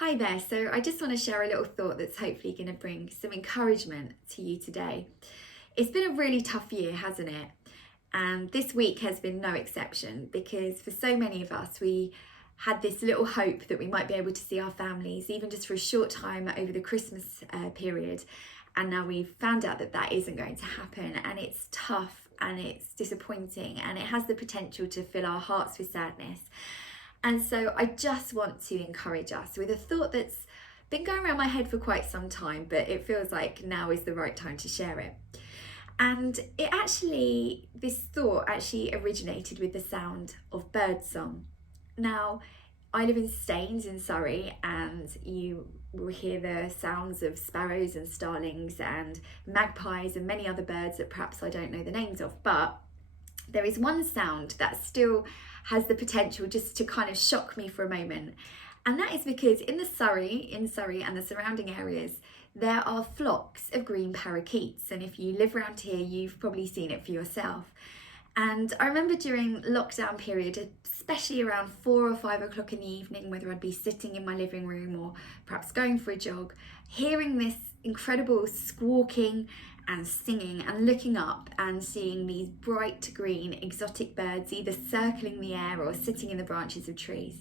Hi there. So I just want to share a little thought that's hopefully going to bring some encouragement to you today. It's been a really tough year, hasn't it? And this week has been no exception because for so many of us, we had this little hope that we might be able to see our families, even just for a short time over the Christmas period. And now we've found out that that isn't going to happen, and it's tough and it's disappointing, and it has the potential to fill our hearts with sadness. And so I just want to encourage us with a thought that's been going around my head for quite some time, but it feels like now is the right time to share it. And this thought actually originated with the sound of birdsong. Now, I live in Staines in Surrey, and you will hear the sounds of sparrows and starlings and magpies and many other birds that perhaps I don't know the names of, but there is one sound that still has the potential just to kind of shock me for a moment. And that is because in Surrey and the surrounding areas, there are flocks of green parakeets. And if you live around here, you've probably seen it for yourself. And I remember during lockdown period, especially around 4 or 5 o'clock in the evening, whether I'd be sitting in my living room or perhaps going for a jog, hearing this incredible squawking and singing and looking up and seeing these bright green exotic birds either circling the air or sitting in the branches of trees.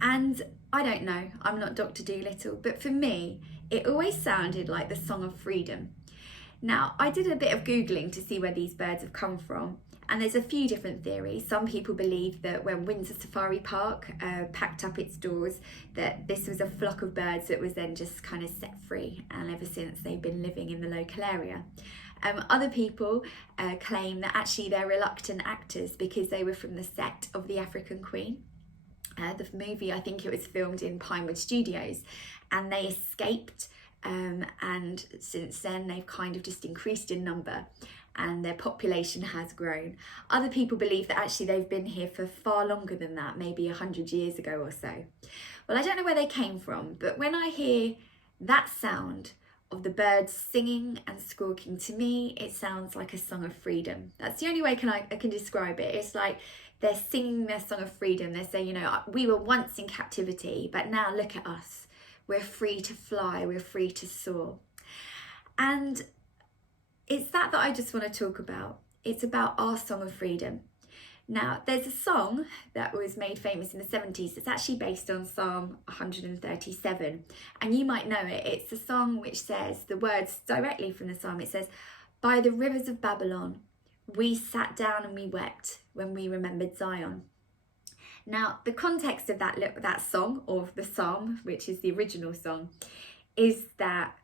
And I don't know, I'm not Dr. Dolittle, but for me, it always sounded like the song of freedom. Now, I did a bit of Googling to see where these birds have come from, and there's a few different theories. Some people believe that when Windsor Safari Park packed up its doors, that this was a flock of birds that was then just kind of set free, and ever since they've been living in the local area. Other people claim that actually they're reluctant actors because they were from the set of The African Queen. The movie, I think it was filmed in Pinewood Studios, and they escaped, and since then they've kind of just increased in number and their population has grown. Other people believe that actually they've been here for far longer than that, maybe 100 years ago or so. Well, I don't know where they came from, but when I hear that sound of the birds singing and squawking, to me it sounds like a song of freedom. That's the only way I can describe it. It's like they're singing their song of freedom. They're saying, we were once in captivity, but now look at us. We're free to fly, we're free to soar. And it's that I just want to talk about. It's about our song of freedom. Now, there's a song that was made famous in the 70s that's actually based on Psalm 137, and you might know it. It's a song which says the words directly from the psalm. It says, "By the rivers of Babylon, we sat down and we wept when we remembered Zion." Now, the context of that song, or the psalm, which is the original song, is that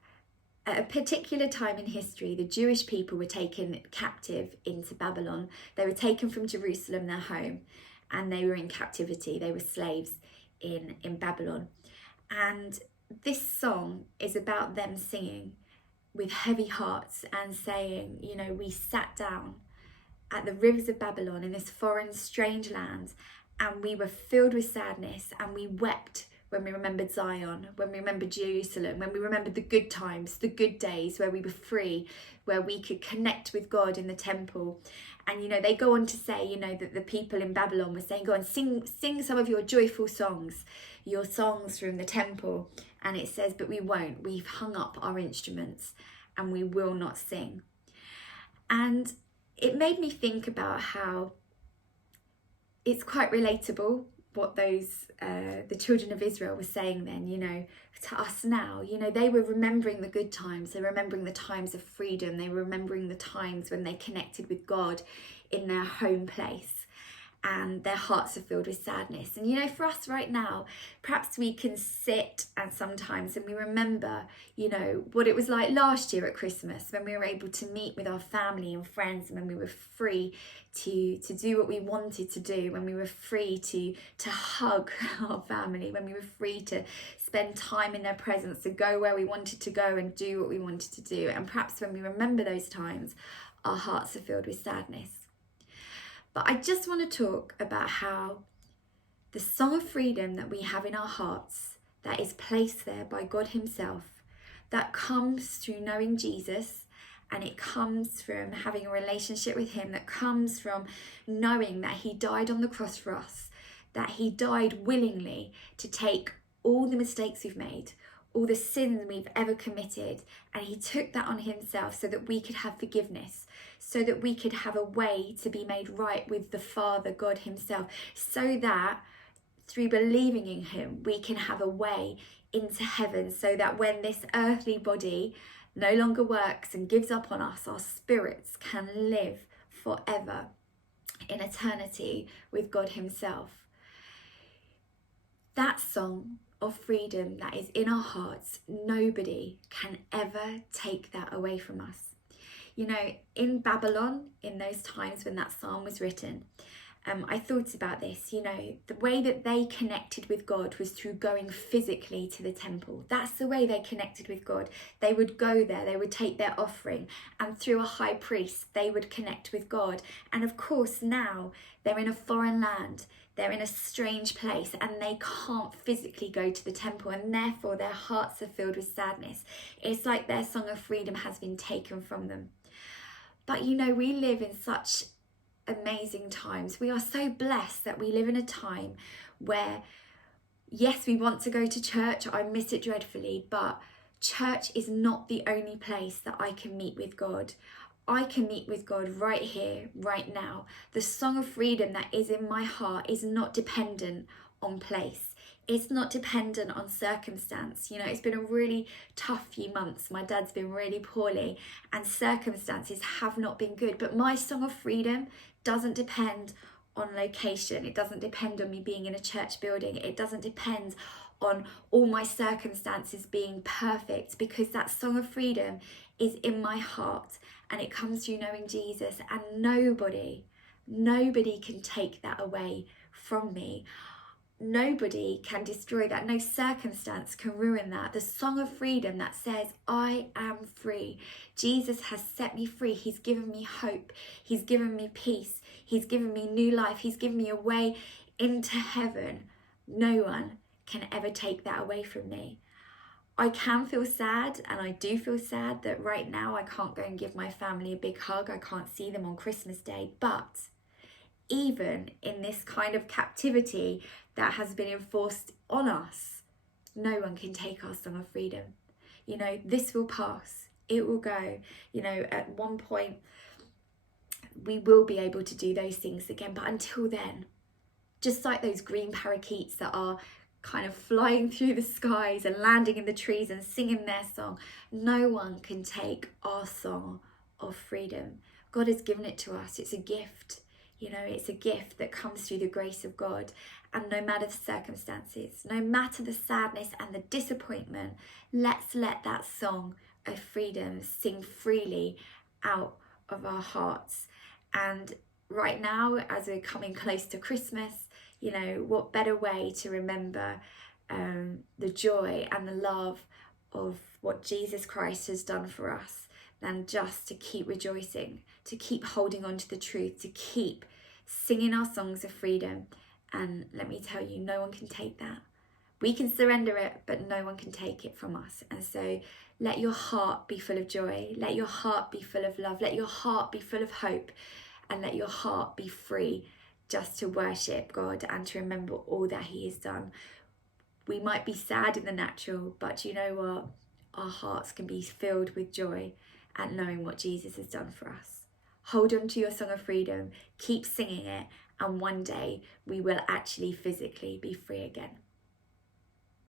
at a particular time in history, the Jewish people were taken captive into Babylon. They were taken from Jerusalem, their home, and they were in captivity. They were slaves in Babylon. And this song is about them singing with heavy hearts and saying, we sat down at the rivers of Babylon in this foreign, strange land, and we were filled with sadness, and we wept when we remembered Zion, when we remembered Jerusalem, when we remembered the good times, the good days where we were free, where we could connect with God in the temple. And, they go on to say, that the people in Babylon were saying, go on, sing some of your joyful songs, your songs from the temple. And it says, but we won't. We've hung up our instruments and we will not sing. And it made me think about how it's quite relatable what the children of Israel were saying then, to us now. They were remembering the good times. They were remembering the times of freedom. They were remembering the times when they connected with God in their home place, and their hearts are filled with sadness. And for us right now, perhaps we can sit and sometimes we remember, what it was like last year at Christmas, when we were able to meet with our family and friends, and when we were free to do what we wanted to do, when we were free to hug our family, when we were free to spend time in their presence, to go where we wanted to go and do what we wanted to do. And perhaps when we remember those times, our hearts are filled with sadness. But I just want to talk about how the song of freedom that we have in our hearts, that is placed there by God himself, that comes through knowing Jesus, and it comes from having a relationship with him, that comes from knowing that he died on the cross for us, that he died willingly to take all the mistakes we've made, all the sins we've ever committed, and he took that on himself so that we could have forgiveness, so that we could have a way to be made right with the Father, God himself, so that through believing in him, we can have a way into heaven, so that when this earthly body no longer works and gives up on us, our spirits can live forever in eternity with God himself. That song of freedom that is in our hearts, nobody can ever take that away from us. You know, in Babylon, in those times when that psalm was written, I thought about this, you know, the way that they connected with God was through going physically to the temple. That's the way they connected with God. They would go there, they would take their offering, and through a high priest, they would connect with God. And of course, now they're in a foreign land, they're in a strange place, and they can't physically go to the temple, and therefore their hearts are filled with sadness. It's like their song of freedom has been taken from them. But you know, we live in such amazing times. We are so blessed that we live in a time where, yes, we want to go to church. I miss it dreadfully, but church is not the only place that I can meet with God. I can meet with God right here, right now. The song of freedom that is in my heart is not dependent on place. It's not dependent on circumstance. You know, it's been a really tough few months. My dad's been really poorly and circumstances have not been good. But my song of freedom doesn't depend on location. It doesn't depend on me being in a church building. It doesn't depend on all my circumstances being perfect, because that song of freedom is in my heart and it comes through knowing Jesus, and nobody can take that away from me. Nobody can destroy that. No circumstance can ruin that. The song of freedom that says, I am free. Jesus has set me free. He's given me hope. He's given me peace. He's given me new life. He's given me a way into heaven. No one can ever take that away from me. I can feel sad, and I do feel sad that right now I can't go and give my family a big hug. I can't see them on Christmas Day. But even in this kind of captivity that has been enforced on us, no one can take our song of freedom. You know, this will pass. It will go. You know, at one point we will be able to do those things again. But until then, just like those green parakeets that are kind of flying through the skies and landing in the trees and singing their song, no one can take our song of freedom. God has given it to us. It's a gift. You know, it's a gift that comes through the grace of God. And no matter the circumstances, no matter the sadness and the disappointment, let's let that song of freedom sing freely out of our hearts. And right now, as we're coming close to Christmas, you know, what better way to remember the joy and the love of what Jesus Christ has done for us than just to keep rejoicing, to keep holding on to the truth, to keep singing our songs of freedom. And let me tell you, no one can take that. We can surrender it, but no one can take it from us. And so let your heart be full of joy. Let your heart be full of love. Let your heart be full of hope. And let your heart be free just to worship God and to remember all that he has done. We might be sad in the natural, but you know what? Our hearts can be filled with joy at knowing what Jesus has done for us. Hold on to your song of freedom, keep singing it, and one day we will actually physically be free again.